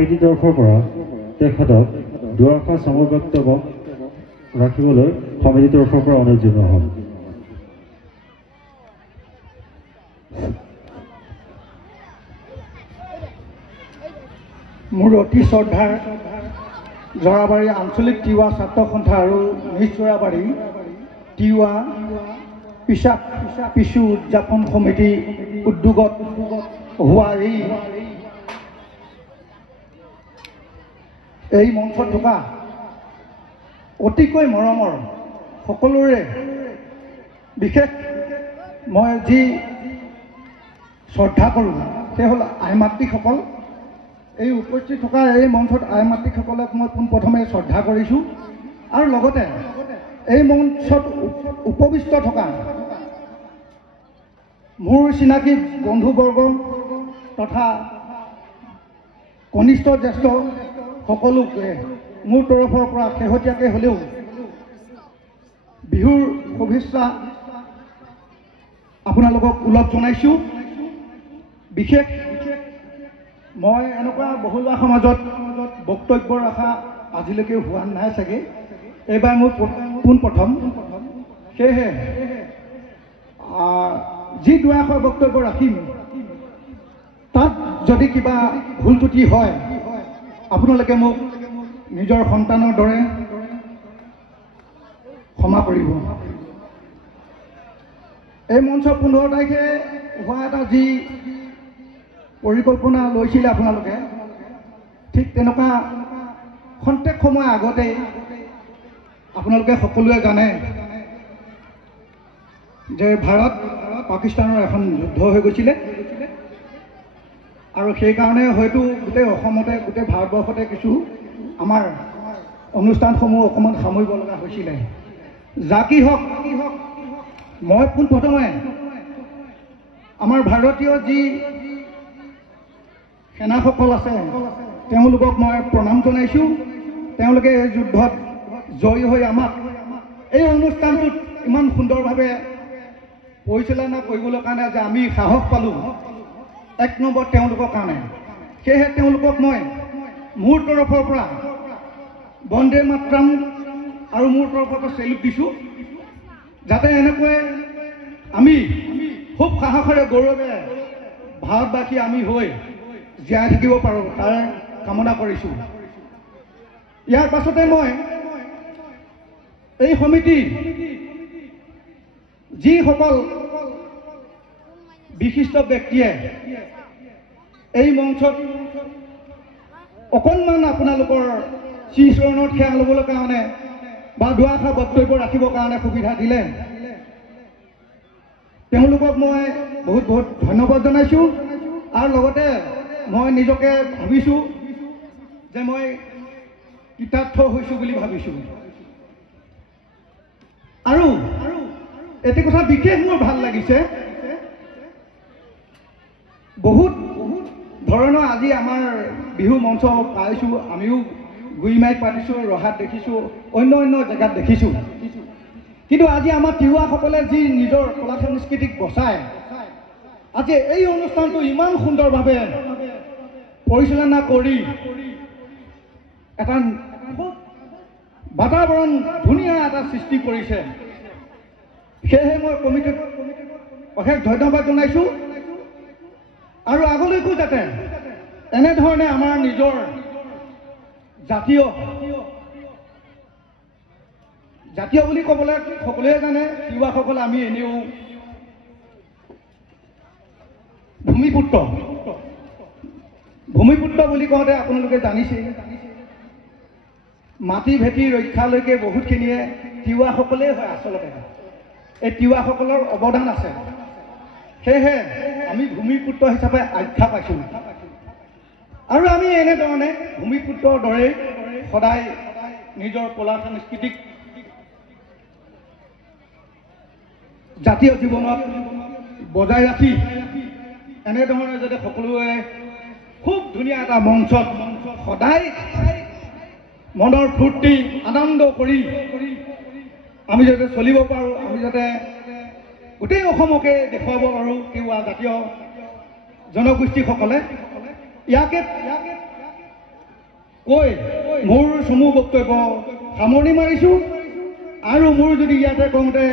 সমিতিৰ তৰফৰ পৰা তেখেতক দুআষাৰ চমু বক্তব্য ৰাখিবলৈ সমিতিৰ তৰফৰ পৰা অনুৰোধ জনোৱা হ'ল। মোৰ অতি শ্ৰদ্ধাৰ জৰাবাৰী আঞ্চলিক তিৱা ছাত্ৰ সন্থা আৰু নিজ জৰাবাৰী তিৱা পিছু উদযাপন সমিতি উদ্যোগত হোৱা এই মঞ্চত থকা অতিকৈ মৰমৰ সকলোৰে বিশেষ মই যি শ্ৰদ্ধা কৰোঁ সেই হ'ল আই মাতৃসকল। এই উপস্থিত থকা এই মঞ্চত আই মাতৃসকলক মই পোনপ্ৰথমে শ্ৰদ্ধা কৰিছোঁ আৰু লগতে এই মঞ্চত উপবিষ্ট থকা মোৰ চিনাকি বন্ধুবৰ্গ তথা কনিষ্ঠ জ্যেষ্ঠ সকলোকে মোৰ তৰফৰ পৰা শেহতীয়াকৈ হ'লেও বিহুৰ শুভেচ্ছা আপোনালোকক ওলগ জনাইছোঁ। বিশেষ মই এনেকুৱা বহুলোৱা সমাজত বক্তব্য ৰখা আজিলৈকে হোৱা নাই চাগে, এইবাৰ মোৰ পোনপ্ৰথম। সেয়েহে যি দুআষাৰ বক্তব্য ৰাখিম তাত যদি কিবা ভুল ত্ৰুটি হয় আপোনালোকে মোক নিজৰ সন্তানৰ দৰে ক্ষমা কৰিব। এই মঞ্চ 15 তাৰিখে হোৱা এটা যি পৰিকল্পনা লৈছিলে আপোনালোকে, ঠিক তেনেকুৱা খন্তেক সময় আগতেই আপোনালোকে সকলোৱে জানে যে ভাৰত পাকিস্তানৰ এখন যুদ্ধ হৈ গৈছিলে আৰু সেইকাৰণে হয়তো গোটেই অসমতে গোটেই ভাৰতবৰ্ষতে কিছু আমাৰ অনুষ্ঠানসমূহ অকণমান সামৰিব লগা হৈছিলে। যা কি হওক মই পোনপ্ৰথমে আমাৰ ভাৰতীয় যি সেনাসকল আছে তেওঁলোকক মই প্ৰণাম জনাইছোঁ। তেওঁলোকে এই যুদ্ধত জয়ী হৈ আমাক এই অনুষ্ঠানটোত ইমান সুন্দৰভাৱে পৰিচালনা কৰিবলৈ কাৰণে যে আমি সাহস পালোঁ, এক নম্বৰ তেওঁলোকৰ কাৰণে। সেয়েহে তেওঁলোকক মই মোৰ তৰফৰ পৰা বন্দে মাতৰম আৰু মোৰ তৰফৰ পৰা চেলুট দিছোঁ, যাতে এনেকৈ আমি খুব সাহসেৰে গৌৰৱে ভাৰতবাসী আমি হৈ জীয়াই থাকিব পাৰোঁ তাৰ কামনা কৰিছোঁ। ইয়াৰ পাছতে মই এই সমিতি যিসকল বিশিষ্ট ব্যক্তিয়ে এই মঞ্চত অকণমান আপোনালোকৰ শ্ৰীচৰণত সেৱা ল'বলৈ কাৰণে বা দুআষাৰ বক্তব্য ৰাখিবৰ কাৰণে সুবিধা দিলে তেওঁলোকক মই বহুত বহুত ধন্যবাদ জনাইছোঁ। আৰু লগতে মই নিজকে ভাবিছোঁ যে মই কৃতাৰ্থ হৈছোঁ বুলি ভাবিছোঁ। আৰু এটি কথা বিশেষ মোৰ ভাল লাগিছে, বহুত ধৰণৰ আজি আমাৰ বিহু মঞ্চ পাইছোঁ, আমিও গুৰিমাইত পাতিছোঁ, ৰহাত দেখিছোঁ, অন্য জেগাত দেখিছোঁ, কিন্তু আজি আমাৰ তিৱাসকলে যি নিজৰ কলা সংস্কৃতিক বচাই আজি এই অনুষ্ঠানটো ইমান সুন্দৰভাৱে পৰিচালনা কৰি এটা বাতাবৰণ ধুনীয়া এটা সৃষ্টি কৰিছে। সেয়েহে মই কমিটিক অশেষ ধন্যবাদ জনাইছোঁ। আৰু আগলৈকো যাতে এনেধৰণে আমাৰ নিজৰ জাতীয় বুলি ক'বলৈ সকলোৱে জানে, তিৱাসকল আমি এনেও ভূমিপুত্ৰ বুলি কওঁতে আপোনালোকে জানিছেই, মাটি ভেটি ৰক্ষালৈকে বহুতখিনিয়ে তিৱাসকলেই হয়। আচলতে এই তিৱাসকলৰ অৱদান আছে, সেয়েহে আমি ভূমিপুত্ৰ হিচাপে আখ্যা পাইছোঁ। আৰু আমি এনেধৰণে ভূমিপুত্ৰৰ দৰে সদায় নিজৰ কলা সাংস্কৃতিক জাতীয় জীৱনত বজাই ৰাখি এনেধৰণে যাতে সকলোৱে খুব ধুনীয়া এটা মঞ্চত সদায় মনৰ ফূৰ্তি আনন্দ কৰি আমি যাতে চলিব পাৰোঁ, আমি যাতে গোটেই অসমকে দেখুৱাব পাৰোঁ তিৱা জাতীয় জনগোষ্ঠীসকলে। ইয়াকে কৈ মোৰ চমু বক্তব্য সামৰণি মাৰিছোঁ। আৰু মোৰ যদি ইয়াতে কওঁতে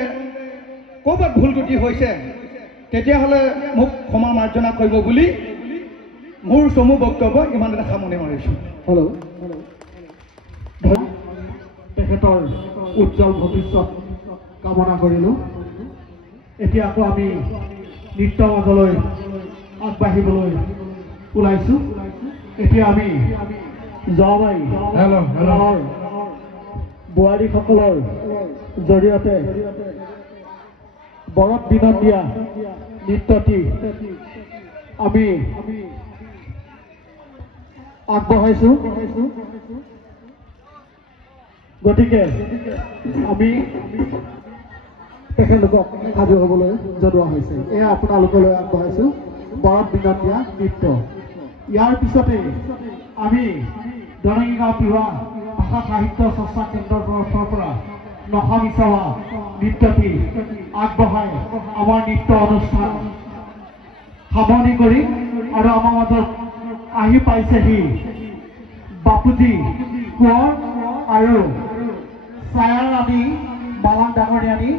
ক'ৰবাত ভুল ত্ৰুটি হৈছে তেতিয়াহ'লে মোক ক্ষমা মাৰ্জনা কৰিব বুলি মোৰ চমু বক্তব্য ইমানতে সামৰণি মাৰিছোঁ। হেল্ল' তেখেতৰ উজ্জ্বল ভৱিষ্যত কামনা কৰিলোঁ। এতিয়া আকৌ আমি নৃত্য মাজলৈ আগবাঢ়িবলৈ ওলাইছোঁ। এতিয়া আমি যোৱাবাৰী গাঁৱৰ বোৱাৰীসকলৰ জৰিয়তে বৰত দিনত দিয়া নৃত্যটি আমি আগবঢ়াইছোঁ। গতিকে আমি তেখেতলোকক সাজু হ'বলৈ জনোৱা হৈছে। এয়া আপোনালোকলৈ আগবঢ়াইছোঁ বৰত দিনত দিয়া নৃত্য। ইয়াৰ পিছতে আমি দৰঙীগাঁও তিৱা ভাষা সাহিত্য চৰ্চা কেন্দ্ৰৰ তৰফৰ পৰা নখা মিছাৱা নৃত্যটি আগবঢ়াই আমাৰ নৃত্য অনুষ্ঠান সামৰণি কৰি আৰু আমাৰ মাজত আহি পাইছেহি বাপুজী কোঁৱৰ আৰু ছায়াৰাণী বালাং ডাঙৰীয়ানী।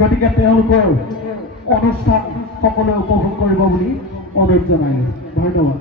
গতিকে তেওঁলোকৰ অনুষ্ঠান সকলোৱে উপভোগ কৰিব বুলি অনুৰোধ জনাইছোঁ। ধন্যবাদ।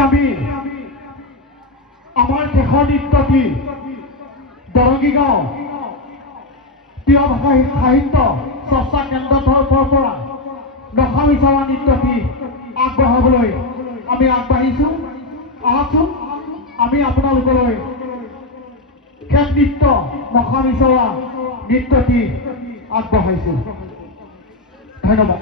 আমি আমাৰ শেষৰ নৃত্যটি দৰংগী গাঁও প্ৰিয় ভাষা সাহিত্য চৰ্চা কেন্দ্ৰৰ তৰফৰ পৰা নখা মিছাৱা নৃত্যটি আগবঢ়াবলৈ আমি আগবাঢ়িছোঁ। আহকচোন আমি আপোনালোকলৈ শেষ নৃত্য নখা মিছাৱা নৃত্যটি আগবঢ়াইছোঁ। ধন্যবাদ।